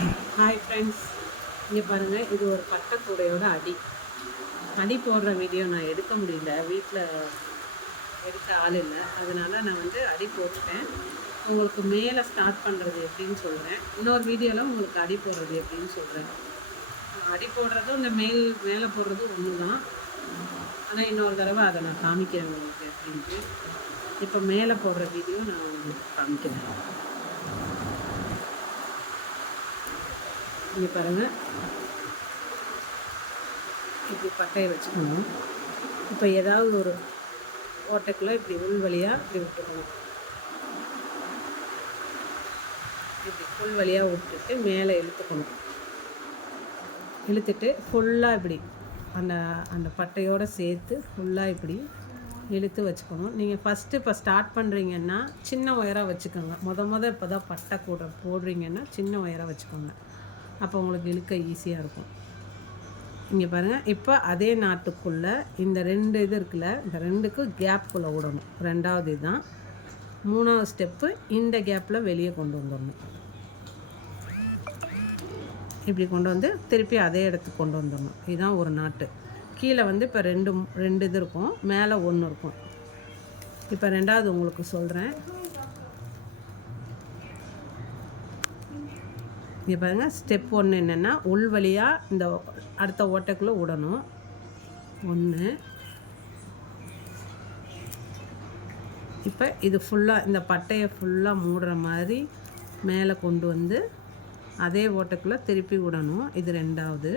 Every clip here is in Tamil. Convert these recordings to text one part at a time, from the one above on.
ஹாய் ஃப்ரெண்ட்ஸ், இங்கே பாருங்கள், இது ஒரு பட்டைக்கூடையோட அடி போடுற வீடியோ நான் எடுக்க முடியல. வீட்டில் எடுக்க ஆள் இல்லை, அதனால் நான் அடி போட்டுட்டேன். உங்களுக்கு மேலே ஸ்டார்ட் பண்ணுறது எப்படின்னு சொல்கிறேன். இன்னொரு வீடியோவில் உங்களுக்கு அடி போடுறது எப்படின்னு சொல்கிறேன். அடி போடுறதும் இந்த மேலே போடுறதும் ஒன்று தான், ஆனால் இன்னொரு தடவை அதை நான் காமிக்கிறேன் உங்களுக்கு எப்படின்ட்டு. இப்போ மேலே போடுற வீடியோ நான் உங்களுக்கு காமிக்கிறேன். இங்கே பாருங்கள், இப்படி பட்டையை வச்சுக்கணும். இப்போ ஏதாவது ஒரு ஓட்டைக்குள்ளே இப்படி உள் வழியாக இப்படி விட்டுக்கணும். இப்படி உள் வழியாக விட்டுட்டு மேலே இழுத்துக்கணும். இழுத்துட்டு ஃபுல்லாக இப்படி அந்த அந்த பட்டையோடு சேர்த்து ஃபுல்லாக இப்படி இழுத்து வச்சுக்கணும். நீங்கள் இப்போ ஸ்டார்ட் பண்ணுறீங்கன்னா சின்ன ஒயராக வச்சுக்கோங்க. இப்போ தான் பட்டை கூட போடுறீங்கன்னா சின்ன ஒயராக வச்சுக்கோங்க. அப்போ உங்களுக்கு இழுக்க ஈஸியாக இருக்கும். இங்கே பாருங்கள், இப்போ அதே நாட்டுக்குள்ளே இந்த 2 இது இருக்குல்ல, இந்த 2க்கும் கேப்புக்குள்ளே விடணும். 2வது இதுதான். 3வது ஸ்டெப்பு இந்த கேப்பில் வெளியே கொண்டு வந்துடணும். இப்படி கொண்டு வந்து திருப்பி அதே இடத்துக்கு கொண்டு வந்துடணும். இதுதான் ஒரு நாட்டு. கீழே இப்போ 2 இது இருக்கும், மேலே 1 இருக்கும். இப்போ 2வது உங்களுக்கு சொல்கிறேன். இங்கே பாருங்கள், ஸ்டெப் 1 என்னென்னா உள் வழியாக இந்த அடுத்த ஓட்டைக்குள்ளே விடணும். 1. இப்போ இது ஃபுல்லாக இந்த பட்டையை ஃபுல்லாக மூடுற மாதிரி மேலே கொண்டு வந்து அதே ஓட்டைக்குள்ளே திருப்பி விடணும். இது 2வது.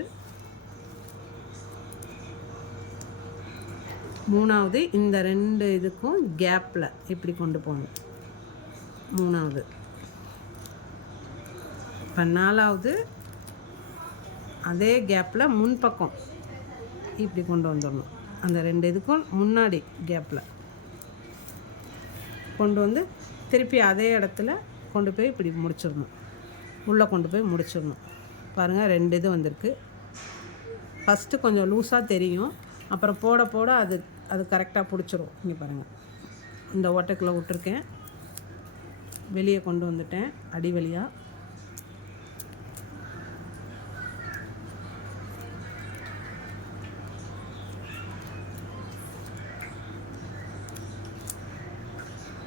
3வது இந்த 2 இதுக்கும் கேப்பில் இப்படி கொண்டு போகணும். 3வது. இப்போ 4வது அதே கேப்பில் முன்பக்கம் இப்படி கொண்டு வந்துடணும். அந்த 2 இதுக்கும் முன்னாடி கேப்பில் கொண்டு வந்து திருப்பி அதே இடத்துல கொண்டு போய் இப்படி முடிச்சிடணும். உள்ளே கொண்டு போய் முடிச்சிடணும். பாருங்கள், 2 இது வந்திருக்கு. ஃபஸ்ட்டு கொஞ்சம் லூஸாக தெரியும், அப்புறம் போட போட அது கரெக்டாக பிடிச்சிரும். இங்கே பாருங்கள், இந்த ஓட்டைக்குள்ளே விட்டுருக்கேன், வெளியே கொண்டு வந்துட்டேன் அடி வழியாக.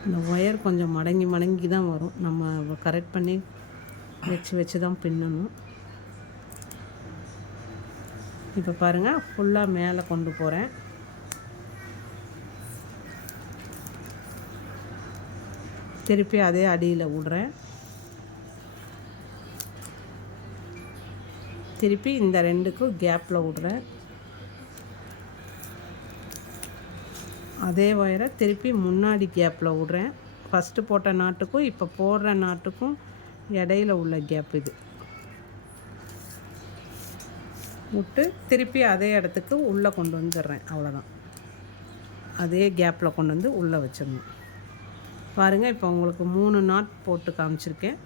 இந்த ஒயர் கொஞ்சம் மடங்கி தான் வரும். நம்ம கரெக்ட் பண்ணி வச்சு தான் பின்னணும். இப்போ பாருங்கள், ஃபுல்லாக மேலே கொண்டு போகிறேன். திருப்பி அதே அடியில் விடுறேன். திருப்பி இந்த 2க்கும் கேப்பில் விடுறேன். அதே ஒயரை திருப்பி முன்னாடி கேப்பில் விடுறேன். ஃபஸ்ட்டு போட்ட நாட்டுக்கும் இப்போ போடுற நாட்டுக்கும் இடையில உள்ள கேப் இது விட்டு திருப்பி அதே இடத்துக்கு உள்ளே கொண்டு வந்துடுறேன். அவ்வளோதான். அதே கேப்பில் கொண்டு வந்து உள்ளே வச்சிடணும். பாருங்கள், இப்போ உங்களுக்கு 3 நாட் போட்டு காமிச்சிருக்கேன்.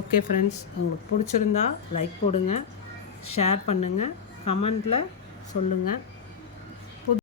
ஓகே ஃப்ரெண்ட்ஸ், உங்களுக்கு பிடிச்சிருந்தா லைக் போடுங்க, ஷேர் பண்ணுங்கள், கமெண்ட்டில் சொல்லுங்கள்.